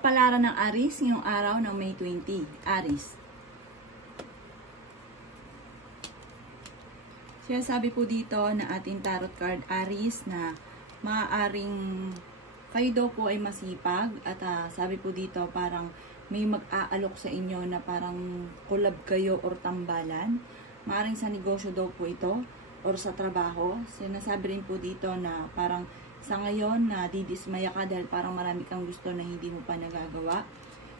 Kapalaran ng Aries ngayong araw ng May 20. Aries. Sinasabi po dito na ating tarot card Aries na maaaring kayo daw po ay masipag at sabi po dito parang may mag-aalok sa inyo na parang collab kayo or tambalan. Maaaring sa negosyo daw po ito or sa trabaho. Sinasabi rin po dito na parang sa ngayon na didismaya ka dahil parang marami kang gusto na hindi mo pa nagagawa.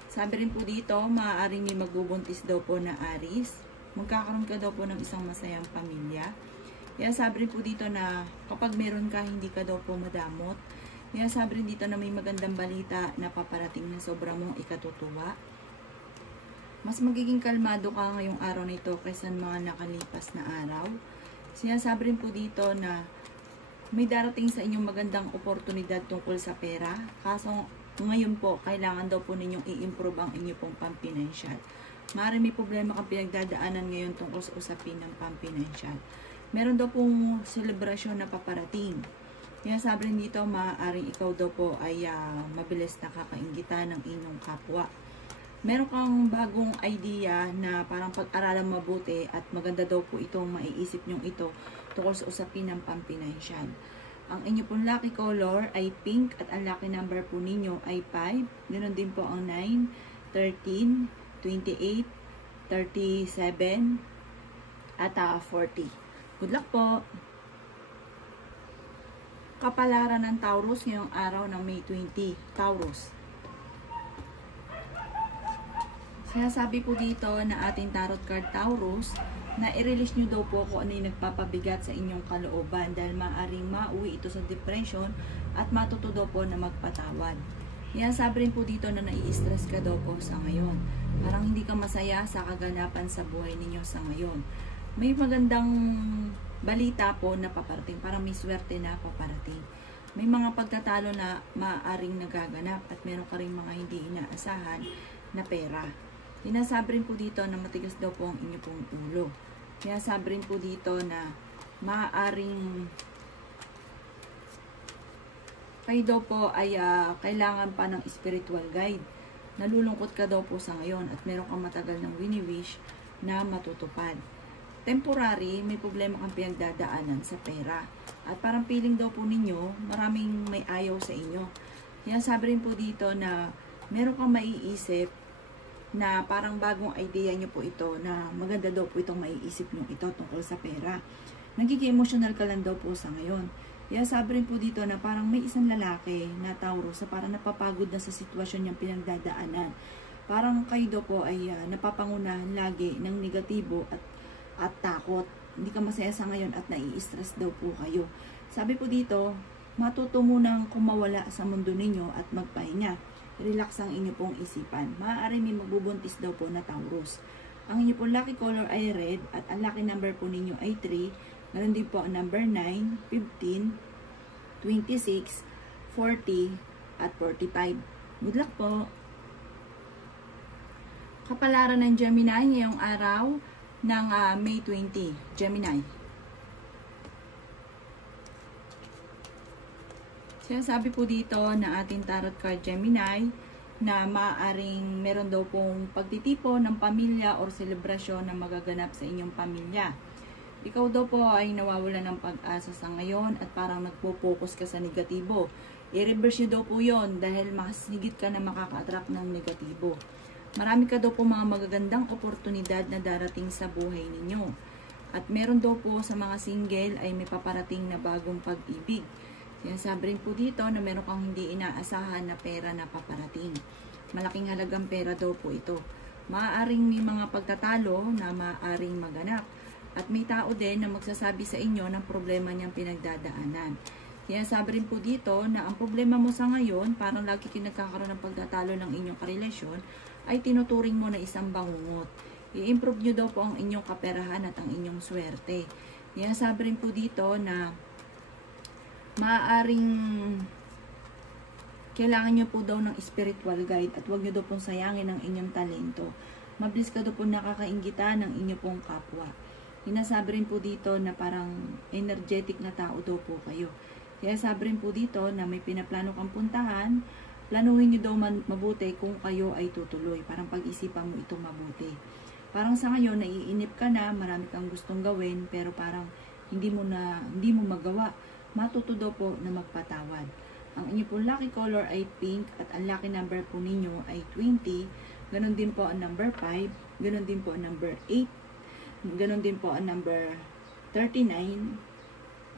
Sabi rin po dito, maaaring may magbubuntis daw po na Aries. Magkakaroon ka daw po ng isang masayang pamilya. Kaya sabi rin po dito na kapag meron ka, hindi ka daw po madamot. Kaya sabi rin dito na may magandang balita na paparating na sobra mong ikatutuwa. Mas magiging kalmado ka ngayong araw na ito kaysa mga nakalipas na araw. Sinasabi rin po dito na may darating sa inyong magandang oportunidad tungkol sa pera. Kaso ngayon po, kailangan daw po ninyong i-improve ang inyong pong pampinansyal. Maaaring may problema kang pinagdadaanan ngayon tungkol sa usapin ng pampinansyal. Meron daw pong selebrasyon na paparating. Kaya sabi rin dito, maaaring ikaw daw po ay mabilis na kakainggitan ng inyong kapwa. Meron kang bagong idea na parang pag-aralan mabuti at maganda daw po itong maiisip nyong ito tungkol sa usapin ng pampinansyal. Ang inyo pong lucky color ay pink at ang lucky number po ninyo ay 5. Ganoon din po ang 9, 13, 28, 37, at 40. Good luck po! Kapalaran ng Taurus ngayong araw ng May 20. Taurus. Sinasabi po dito na ating tarot card Taurus na i-release nyo daw po kung ano yung nagpapabigat sa inyong kalooban dahil maaaring mauwi ito sa depression at matuto daw po na magpatawad. Kaya sabi rin po dito na nai-stress ka daw po sa ngayon. Parang hindi ka masaya sa kaganapan sa buhay ninyo sa ngayon. May magandang balita po na paparating. Parang may swerte na paparating. May mga pagtatalo na maaaring nagaganap at meron ka rin mga hindi inaasahan na pera. Sinasabi rin po dito na matigas daw po ang inyo pong ulo. Kaya sabi rin po dito na maaaring kayo daw po ay kailangan pa ng spiritual guide. Nalulungkot ka daw po sa ngayon at meron kang matagal ng wini-wish na matutupad. Temporary, may problema kang pinagdadaanan sa pera. At parang feeling daw po ninyo, maraming may ayaw sa inyo. Kaya sabi rin po dito na meron kang maiisip na parang bagong idea nyo po ito na maganda daw po itong maiisip nyo ito tungkol sa pera. Nagiging emotional ka lang daw po sa ngayon. Kaya sabi rin po dito na parang may isang lalaki na Taurus na parang napapagod na sa sitwasyon niyang pinagdadaanan. Parang kayo daw po ay napapangunahan lagi ng negatibo at takot. Hindi ka masaya sa ngayon at nai-stress daw po kayo. Sabi po dito, matuto munang kumawala sa mundo ninyo at magpahinga. Relax ang inyo pong isipan. Maaari may magbubuntis daw po na Taurus. Ang inyo pong lucky color ay red at ang lucky number po ninyo ay 3. Meron din po ang number 9, 15, 26, 40, at 45. Good luck po! Kapalaran ng Gemini ngayong araw ng May 20. Gemini. Sinasabi po dito na ating tarot card Gemini na maaaring meron daw pong pagtitipon ng pamilya or selebrasyon na magaganap sa inyong pamilya. Ikaw daw po ay nawawala ng pag-asa sa ngayon at parang nagpo-focus ka sa negatibo. I-reverse nyo daw po yun dahil mas higit ka na makaka-attract ng negatibo. Marami ka daw po mga magagandang oportunidad na darating sa buhay ninyo. At meron daw po sa mga single ay may paparating na bagong pag-ibig. Sinasabi rin po dito na meron kang hindi inaasahan na pera na paparating. Malaking halagang pera daw po ito. Maaaring may mga pagtatalo na maaaring maganap. At may tao din na magsasabi sa inyo ng problema niyang pinagdadaanan. Sinasabi rin po dito na ang problema mo sa ngayon, parang lagi kayo nagkakaroon ng pagtatalo ng inyong karelasyon, ay tinuturing mo na isang bangungot. I-improve nyo daw po ang inyong kaperahan at ang inyong swerte. Sinasabi rin po dito na maaaring kailangan nyo po daw ng spiritual guide at huwag nyo daw pong sayangin ang inyong talento. Mabilis ka daw po nakakainggitan ng inyong pong kapwa. Sinasabi rin po dito na parang energetic na tao daw po kayo. Kaya sabi rin po dito na may pinaplano kang puntahan planuhin nyo daw mabuti kung kayo ay tutuloy. Parang pag-isipan mo ito mabuti. Parang sa ngayon, naiinip ka na, marami kang gustong gawin, pero parang hindi mo magawa. Matuto daw po na magpatawad. Ang inyo po lucky color ay pink at ang lucky number po ninyo ay 20. Ganon din po ang number 5. Ganon din po ang number 8. Ganon din po ang number 39,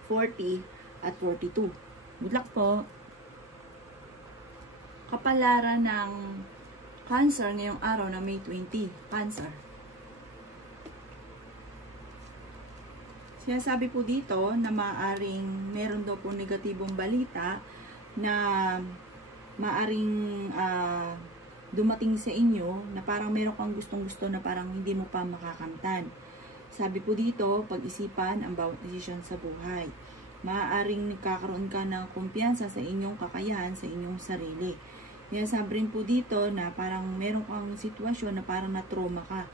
40, at 42. Good luck po! Kapalaran ng Cancer ngayong araw na May 20. Cancer. Sinasabi po dito na maaaring meron daw po negatibong balita na maaaring dumating sa inyo na parang meron kang gustong-gusto na parang hindi mo pa makakamtan. Sabi po dito, pag-isipan ang bawat desisyon sa buhay. Maaaring nagkakaroon ka ng kumpiyansa sa inyong kakayahan, sa inyong sarili. Sabi rin po dito na parang meron kang sitwasyon na parang na-trauma ka.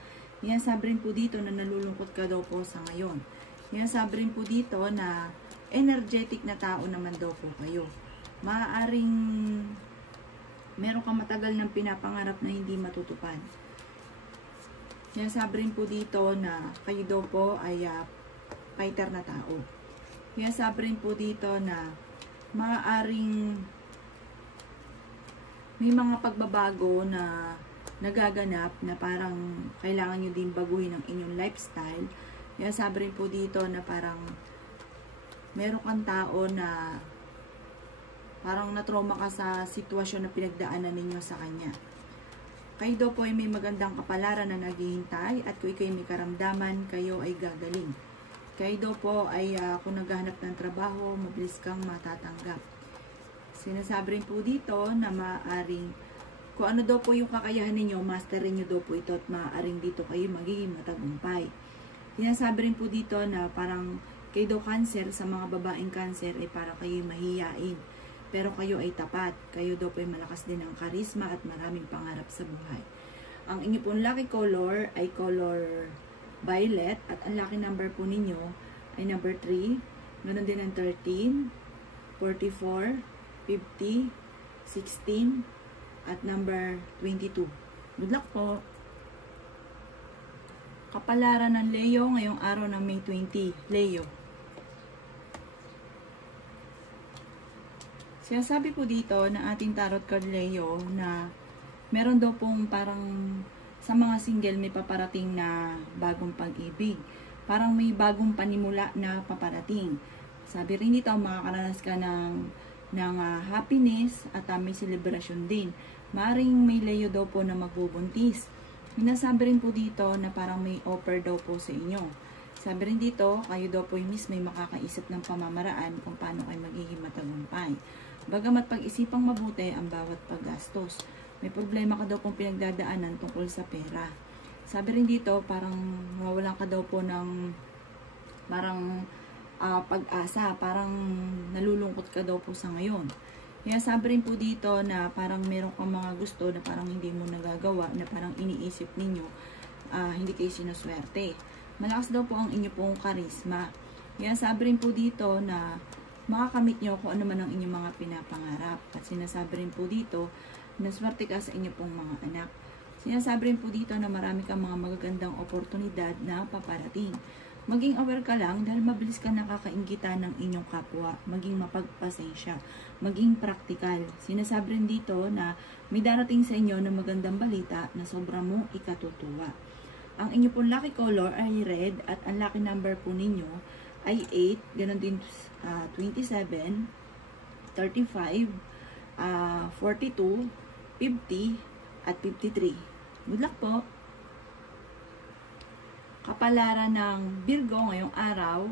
Sabi rin po dito na nalulungkot ka daw po sa ngayon. Sabi rin po dito na energetic na tao naman daw po kayo. Maaaring meron kang matagal ng pinapangarap na hindi matutupad. Sabi rin po dito na kayo daw po ay fighter na tao. Sabi rin po dito na maaaring may mga pagbabago na nagaganap na parang kailangan nyo din baguhin ang inyong lifestyle. Sabi rin po dito na parang meron kang tao na parang na-trauma ka sa sitwasyon na pinagdaanan ninyo sa kanya. Kayo daw po ay may magandang kapalaran na naghihintay at kung kayo may karamdaman, kayo ay gagaling. Kayo daw po ay kung naghahanap ng trabaho, mabilis kang matatanggap. Sinasabi rin po dito na maaaring kung ano daw po yung kakayahan ninyo, masterin nyo daw po ito at maaaring dito kayo magiging matagumpay. Sinasabi rin po dito na parang kayo daw Cancer, sa mga babaeng Cancer ay para kayo mahiyain. Pero kayo ay tapat. Kayo daw po ay malakas din ang karisma at maraming pangarap sa buhay. Ang inyo pong lucky color ay color violet at ang lucky number po ninyo ay number 3. Ganon din ang 13, 44, 50, 16, at number 22. Good luck po! Kapalaran ng Leo ngayong araw ng May 20. Leo. Sinasabi po dito na ating tarot card Leo na meron daw pong parang sa mga single may paparating na bagong pag-ibig. Parang may bagong panimula na paparating. Sabi rin dito, makakaranas ka ng happiness at may celebration din. Maring may Leo daw po na magbubuntis. Minasabi rin po dito na parang may offer daw po sa inyo. Sabi rin dito, kayo daw po yung may makakaisip ng pamamaraan kung paano kayo magiging matagumpay. Bagamat pag-isipang mabuti ang bawat paggastos. May problema ka daw pong pinagdadaanan tungkol sa pera. Sabi rin dito, parang mawalan ka daw po ng parang pag-asa, parang nalulungkot ka daw po sa ngayon. Kaya sabi rin po dito na parang meron kang mga gusto na parang hindi mo nagagawa, na parang iniisip ninyo, hindi kayo sinuswerte. Malakas daw po ang inyo pong karisma. Kaya sabi rin po dito na makakamit nyo kung ano man ang inyong mga pinapangarap. At sinasabi rin po dito na swerte ka sa inyo pong mga anak. Sinasabi rin po dito na marami kang mga magagandang oportunidad na paparating. Maging aware ka lang dahil mabilis ka nakakainggitan ng inyong kapwa. Maging mapagpasensya. Maging praktikal. Sinasabi rin dito na may darating sa inyo na magandang balita na sobrang mo ikatutuwa. Ang inyo pong lucky color ay red at ang lucky number po ninyo ay 8. Ganon din 27, 35, 42, 50, at 53. Good luck po! Kapalaran ng Virgo ngayong araw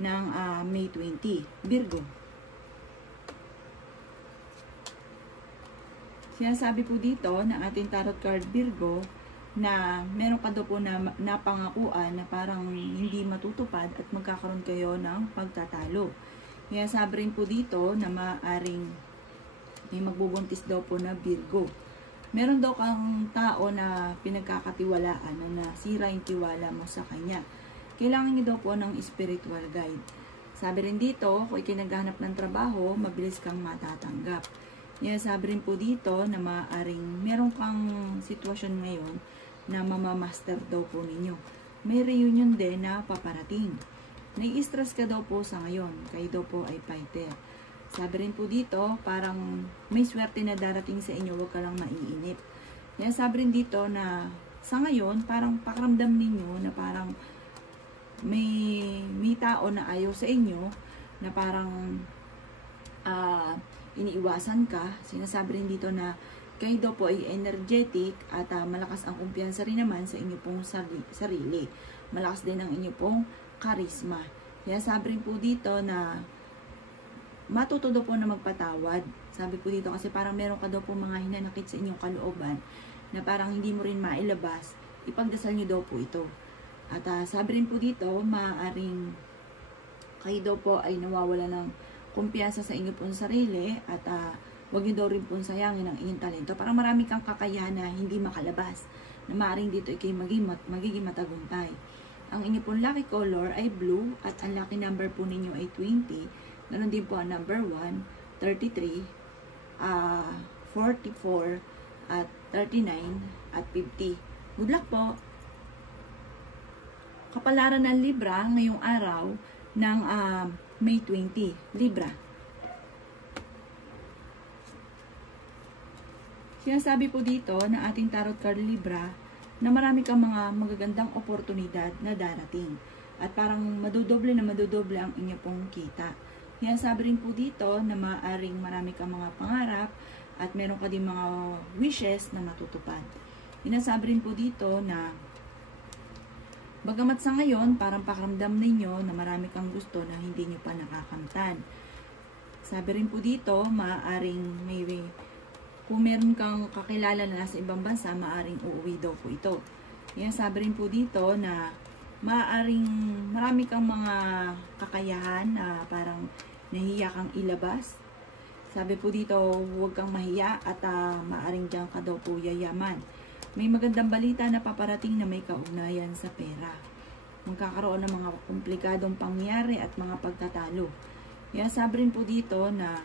ng May 20. Virgo. Sinasabi po dito na ating tarot card Virgo na meron ka daw po na napangakuan na parang hindi matutupad at magkakaroon kayo ng pagtatalo. Kaya sabi rin po dito na maaaring may magbubuntis daw po na Virgo. Meron daw kang tao na pinagkakatiwalaan na nasira yung tiwala mo sa kanya. Kailangan niyo daw po ng spiritual guide. Sabi rin dito, kung ikinaghanap ng trabaho, mabilis kang matatanggap. Yan, sabi rin po dito na maaaring meron kang sitwasyon ngayon na mamamaster daw po ninyo. May reunion din na paparating. Nai-stress ka daw po sa ngayon. Kayo daw po ay fighter. Sabi rin po dito, parang may swerte na darating sa inyo, huwag ka lang maiinip. Yan, sabi rin dito na sa ngayon, parang pakiramdam ninyo na parang may tao na ayaw sa inyo, na parang iniiwasan ka. Sinasabi rin dito na kayo daw po ay energetic at malakas ang kumpiyansa rin naman sa inyo pong sarili. Malakas din ang inyo pong charisma. Kaya sabi rin po dito na matuto daw po na magpatawad. Sabi po dito kasi parang meron ka daw po mga hinanakit sa inyong kalooban na parang hindi mo rin mailabas. Ipagdasal nyo daw po ito. At sabi rin po dito, maaaring kayo daw po ay nawawala ng kumpiyansa sa inyo pong sarili at huwag nyo daw rin pong sayangin ang inyong talento. Parang marami kang kakayahan na hindi makalabas na maaaring dito ikay magiging matagumpay. Ang inyong pong lucky color ay blue at ang lucky number po ninyo ay 20. Ganon din po ang number 1, 33, 44, at 39, at 50. Good luck po! Kapalaran ng Libra ngayong araw ng May 20, Libra. Sinasabi po dito na ating tarot card Libra na marami kang mga magagandang oportunidad na darating. At parang madudoble ang inyo pong kita. Sinasabi rin po dito na maaaring marami kang mga pangarap at meron ka din mga wishes na matutupad. Sinasabi rin po dito na bagamat sa ngayon, parang pakiramdam ninyo na marami kang gusto na hindi nyo pa nakakamtan. Sabi rin po dito, maaaring kung meron kang kakilala na nasa ibang bansa, maaaring uuwi daw po ito. Yan, sabi rin po dito na maaaring marami kang mga kakayahan na parang nahiya kang ilabas. Sabi po dito, huwag kang mahiya at maaaring dyan ka daw po yayaman. May magandang balita na paparating na may kaugnayan sa pera. Magkakaroon ng mga komplikadong pangyayari at mga pagtatalo. Kaya sabi rin po dito na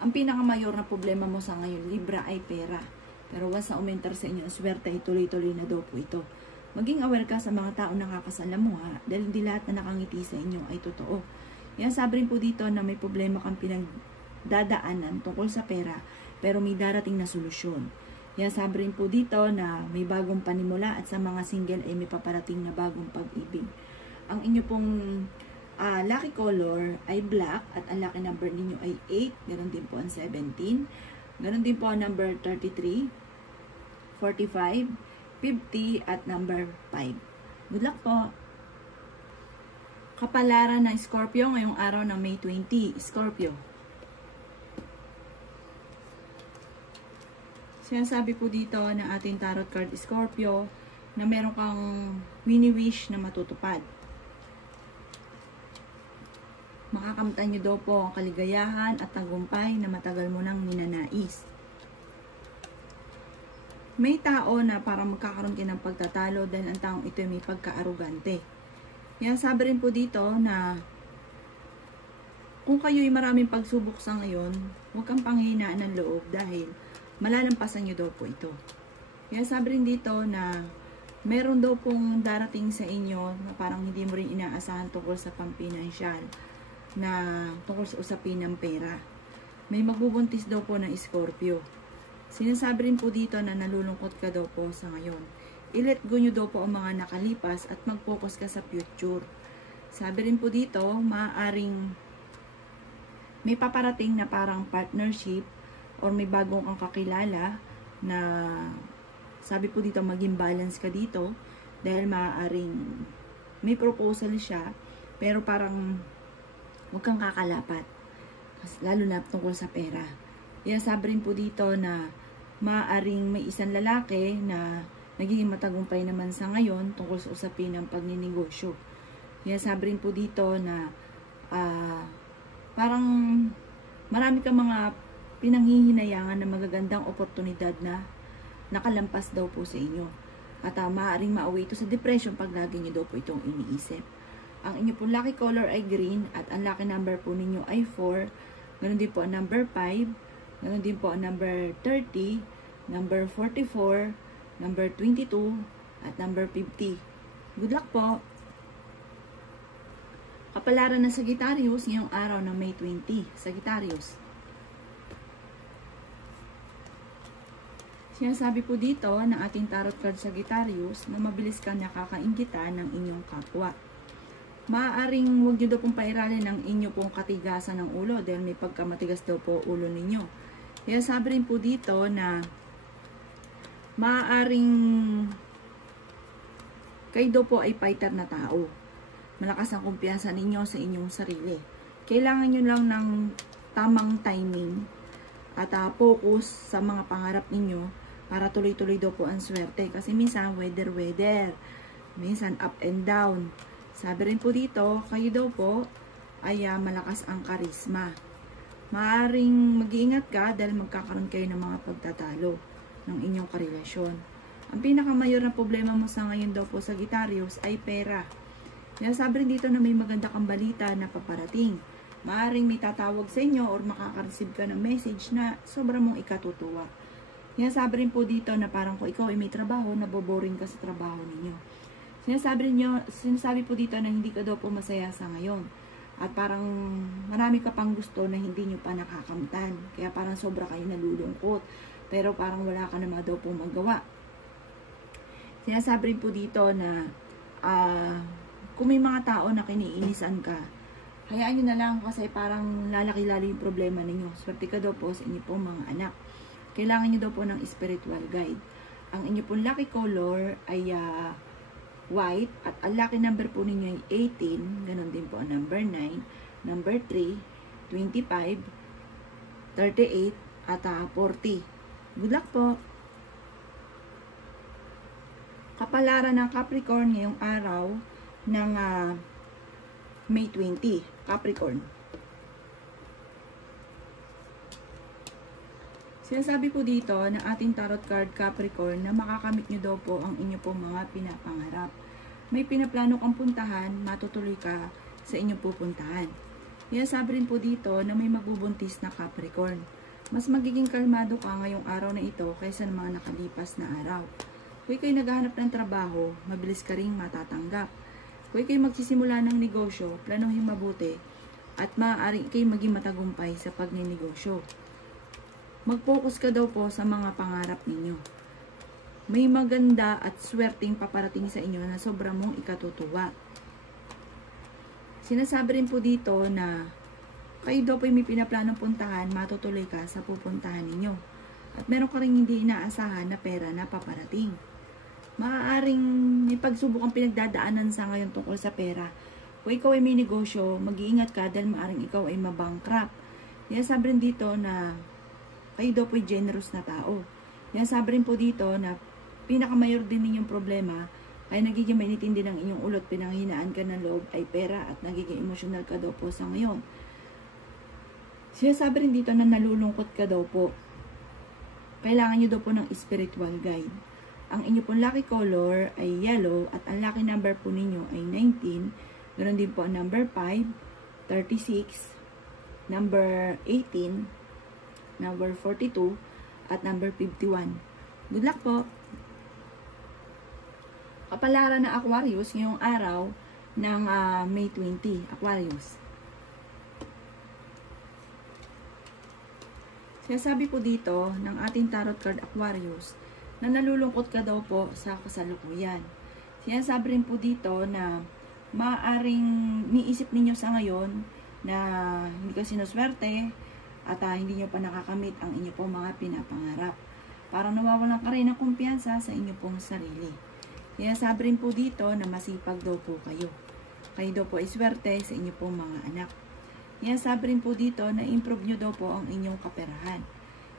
ang pinakamayor na problema mo sa ngayon, Libra, ay pera. Pero once na umentar sa inyo ang swerte, tuloy-tuloy na daw po ito. Maging aware ka sa mga taong nakakasalamuha dahil hindi lahat na nakangiti sa inyo ay totoo. Kaya sabi rin po dito na may problema kang pinagdadaanan tungkol sa pera pero may darating na solusyon. Kaya sabi rin po dito na may bagong panimula at sa mga single ay may paparating na bagong pag-ibig. Ang inyo pong lucky color ay black at ang lucky number ninyo ay 8. Ganon din po ang 17. Ganon din po ang number 33, 45, 50 at number 5. Good luck po! Kapalaran ng Scorpio ngayong araw ng May 20. Scorpio. Sinasabi po dito ng ating tarot card Scorpio na meron kang wini-wish na matutupad. Makakamtan nyo daw po ang kaligayahan at tagumpay na matagal mo nang ninanais. May tao na parang magkakaroon kayo ng pagtatalo dahil ang taong ito may pagka-arugante. Kaya sabi rin po dito na kung kayo'y maraming pagsubok sa ngayon, huwag kang panghinaan ng loob dahil malalampasan nyo daw po ito. Kaya sabi rin dito na meron daw pong darating sa inyo na parang hindi mo rin inaasahan tungkol sa pampinansyal, na tungkol sa usapin ng pera. May magbubuntis daw po ng Scorpio. Sinasabi rin po dito na nalulungkot ka daw po sa ngayon. I-let go nyo daw po ang mga nakalipas at mag-focus ka sa future. Sabi rin po dito, maaaring may paparating na parang partnership or may bagong kang kakilala na sabi po dito maging balance ka dito dahil maaaring may proposal siya pero parang huwag kang kakalapat lalo na tungkol sa pera. Kaya sabi rin po dito na maaaring may isang lalaki na nagiging matagumpay naman sa ngayon tungkol sa usapin ng pagninegosyo. Kaya sabi rin po dito na parang marami kang mga pinanghihinayangan na magagandang oportunidad na nakalampas daw po sa inyo. At maaaring mauwi ito sa depression pag lagi nyo daw po itong iniisip. Ang inyo pong lucky color ay green at ang lucky number po ninyo ay 4 Ganon din po ang number 5. Ganon din po ang number 30, number 44, number 22, at number 50. Good luck po! Kapalaran ng Sagittarius ngayong araw ng May 20. Sagittarius. Sinasabi po dito ng ating tarot card Sagittarius na mabilis kang nakakainggitan ng inyong kapwa. Maaaring huwag nyo daw pong pairalin ng inyo pong katigasan ng ulo dahil may pagkamatigas daw po ulo ninyo. Kaya sabi rin po dito na maaaring kayo daw po ay fighter na tao. Malakas ang kumpiyansa ninyo sa inyong sarili. Kailangan nyo lang ng tamang timing at focus sa mga pangarap ninyo para tuloy-tuloy daw po ang swerte. Kasi minsan weather, minsan up and down. Sabi rin po dito, kayo daw po ay malakas ang karisma. Maaring mag-iingat ka dahil magkakaroon kayo ng mga pagtatalo ng inyong karelasyon. Ang pinakamayor na problema mo sa ngayon daw po Sagittarius ay pera. Kaya sabi rin dito na may maganda kang balita na paparating. Maaring may tatawag sa inyo or makaka-receive ka ng message na sobrang mong ikatutuwa. Kaya sabi rin po dito na parang kung ikaw ay may trabaho, naboboring ka sa trabaho ninyo. Sinasabi po dito na hindi ka daw po masaya sa ngayon. At parang marami ka pang gusto na hindi nyo pa nakakamtan. Kaya parang sobra kayo nalulungkot. Pero parang wala ka naman daw po magawa. Sinasabi rin po dito na kung may mga tao na kiniinisan ka, hayaan nyo na lang kasi parang lalaki-lalo yung problema ninyo. Swerte ka daw po sa inyo pong mga anak. Kailangan nyo daw po ng spiritual guide. Ang inyo pong lucky color ay white at ang lucky number po ninyo ay 18. Ganon din po ang number 9, number 3, 25, 38, at 40. Good luck po! Kapalaran ng Capricorn ngayong araw ng May 20, Capricorn. Sinasabi po dito ng ating tarot card Capricorn na makakamit nyo daw po ang inyo pong mga pinapangarap. May pinaplano kang puntahan, matutuloy ka sa inyong pupuntahan. Kaya sabi rin po dito na may magbubuntis na Capricorn. Mas magiging kalmado ka ngayong araw na ito kaysa ng mga nakalipas na araw. Kung kayo naghahanap ng trabaho, mabilis ka ring matatanggap. Kung kayo magsisimula ng negosyo, planuhin mabuti at maaari kayo maging matagumpay sa pagninegosyo. Mag-focus ka daw po sa mga pangarap ninyo. May maganda at swerteng paparating sa inyo na sobrang mong ikatutuwa. Sinasabi rin po dito na kayo daw po may pinaplanong puntahan, matutuloy ka sa pupuntahan ninyo. At meron ka rin hindi inaasahan na pera na paparating. Maaaring may pagsubok ang pinagdadaanan sa ngayon tungkol sa pera. Kung ikaw ay may negosyo, mag-iingat ka dahil maaaring ikaw ay mabankrupt. Kaya sabi rin dito na kayo daw po ay generous na tao. Kaya sabi rin po dito na pinakamayor din ninyong problema ay nagiging mainitin din ang inyong ulot, pinanghinaan ka ng loob ay pera at nagiging emosyonal ka daw po sa ngayon. Sinasabi rin dito na nalulungkot ka daw po. Kailangan nyo daw po ng spiritual guide. Ang inyo pong lucky color ay yellow at ang lucky number po ninyo ay 19. Ganoon din po ang number 5, 36, number 18, number 42, at number 51. Good luck po! Kapalaran na Aquarius ngayong araw ng May 20. Aquarius. Sinasabi po dito ng ating tarot card Aquarius na nalulungkot ka daw po sa kasalukuyan. Sinasabi rin po dito na maaaring niisip ninyo sa ngayon na hindi ka sinuswerte at hindi nyo pa nakakamit ang inyo pong mga pinapangarap. Parang nawawalan ka rin ng kumpiyansa sa inyo pong sarili. Sinasabi rin po dito na masipag daw po kayo. Kayo daw po ay swerte sa inyo pong mga anak. Sinasabi rin po dito na improve nyo daw po ang inyong kaperahan.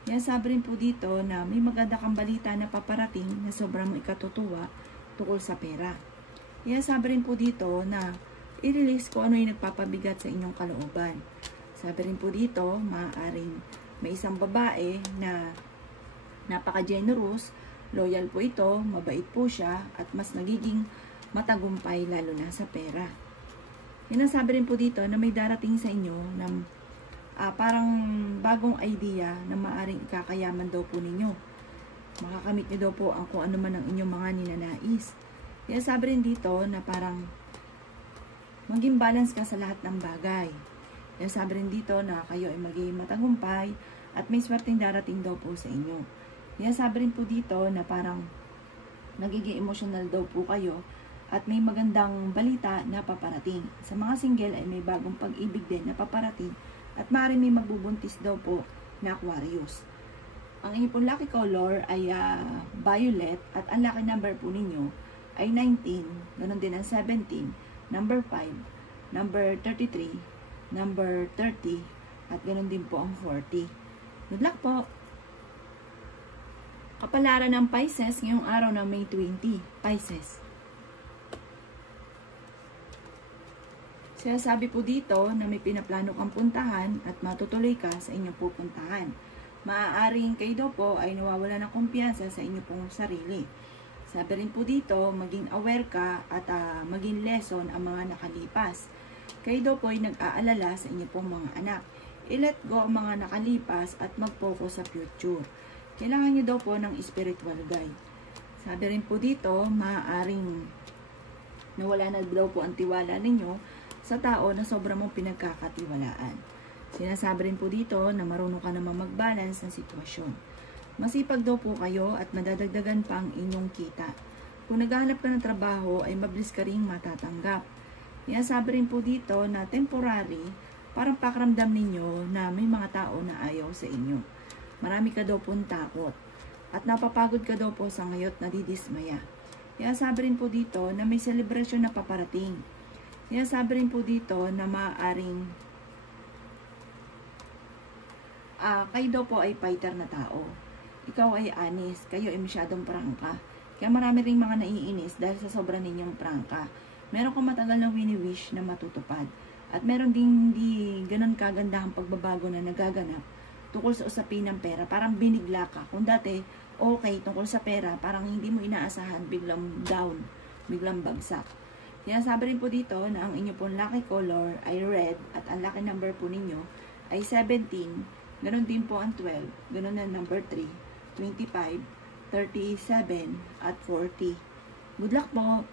Sinasabi rin po dito na may maganda kang balita na paparating na sobrang mo ikatutuwa tungkol sa pera. Sinasabi rin po dito na i-release ko ano yung nagpapabigat sa inyong kalooban. Sabi rin po dito, maaaring may isang babae na napaka-generous, loyal po ito, mabait po siya, at mas nagiging matagumpay lalo na sa pera. Sinasabi rin po dito na may darating sa inyo na parang bagong idea na maaring ikakayaman daw po ninyo. Makakamit nyo daw po ang kung ano man ang inyong mga ninanais. Kaya sabi rin dito na parang maging balance ka sa lahat ng bagay. Kaya sabi rin dito na kayo ay magiging matagumpay at may swerteng darating daw po sa inyo. Kaya sabi rin po dito na parang nagiging emotional daw po kayo at may magandang balita na paparating. Sa mga single ay may bagong pag-ibig din na paparating at maaaring may magbubuntis daw po na Aquarius. Ang inyong pong lucky color ay violet at ang lucky number po ninyo ay 19, ganun din ang 17, number 5, number 33, number 30, at ganun din po ang 40. Good luck po! Kapalaran ng Pisces ngayong araw na May 20, Pisces. Sinasabi po dito na may pinaplano kang puntahan at matutuloy ka sa inyong pupuntahan. Maaaring kayo daw po ay nawawala ng kumpiyansa sa inyong pong sarili. Sabi rin po dito, maging aware ka at maging lesson ang mga nakalipas. Kayo daw po ay nag-aalala sa inyong pong mga anak. I-let go ang mga nakalipas at mag-focus sa future. Kailangan nyo daw po ng spiritual guide. Sabi rin po dito, maaaring nawala na daw po ang tiwala ninyo sa tao na sobrang mong pinagkakatiwalaan. Sinasabi rin po dito na marunong ka naman mag-balance ng sitwasyon. Masipag daw po kayo at madadagdagan pa ang inyong kita. Kung naghahanap ka ng trabaho ay mabilis ka rin matatanggap. Sinasabi rin po dito na temporary, parang pakiramdam ninyo na may mga tao na ayaw sa inyo. Marami ka daw pong takot at napapagod ka daw po sa ngayot na didismaya. Sinasabi rin po dito na may celebration na paparating. Sinasabi rin po dito na maaaring kayo daw po ay fighter na tao. Ikaw ay honest, kayo ay masyadong prangka. Kaya marami rin mga naiinis dahil sa sobra ninyong prangka. Meron kang matagal na wini-wish na matutupad. At meron ding hindi ganun kagandahang pagbabago na nagaganap tungkol sa usapin ng pera. Parang binigla ka. Kung dati, okay, tungkol sa pera, parang hindi mo inaasahan, biglang down, biglang bagsak. Sinasabi rin po dito na ang inyo pong lucky color ay red at ang lucky number po ninyo ay 17, ganun din po ang 12, ganun na number 3, 25, 37, at 40. Good luck po!